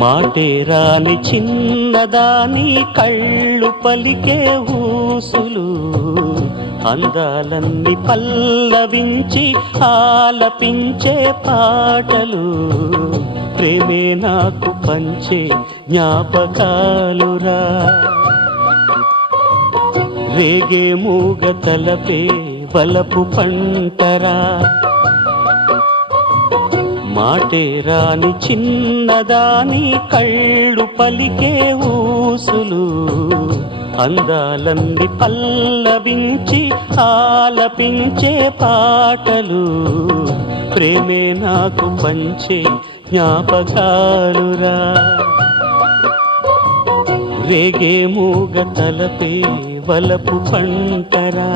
మాటే రాని చిన్నదాని కళ్ళు పలికే ఊసులు, అందాలన్నీ పల్లవించి ఆలపించే పాటలు, ప్రేమే నాకు పంచే జ్ఞాపకాలురా. రేగే మూగ తలపే వలపు పంటరా, మాటే రాని చిన్నదాని కళ్ళు పలికే ఊసులు, అందాలన్నీ పల్లవించి ఆలపించే పాటలు, ప్రేమే నాకు పంచే జ్ఞాపకాలురా. రేగే మూగ తలపే వలపు పంటరా.